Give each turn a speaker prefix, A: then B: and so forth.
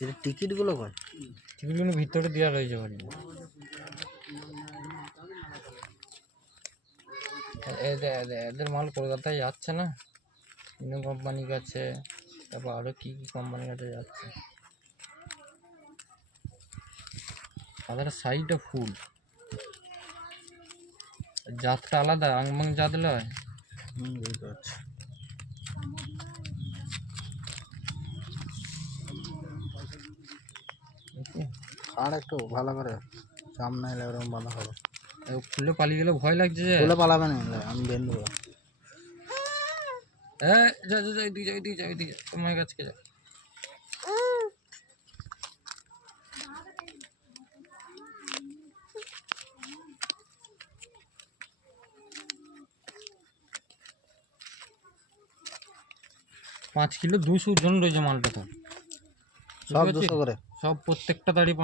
A: এর টিকিটগুলো কয়
B: টিকিটগুলো ভিতরে দেওয়া রয়েছে বাড়ি এদের এদের- এদের মাল কলকাতায় যাচ্ছে না? ইনো কোম্পানি কাছে তারপর আরও কী কী কোম্পানির কাছে যাচ্ছে? তাদের সাইডটা ফুল জাতটা আলাদা আংবাং জাত লয়
A: হুম বুঝতে পারছি আর একটু ভালো করে সামনে এলে ওরকম ভালো হবে।
B: খুলে পালিয়ে গেলে ভয় লাগছে যে।
A: তুলে পালাবে না আমি বেঁধে দেবো।
B: এ যা যা যা এদিকে যা এদিকে যা এদিকে যা তোমার কাছে যা। পাঁচ কিলো দুশো জন রয়েছে মালটা তো।
A: সব দুশো করে।
B: সব প্রত্যেকটা দাড়ি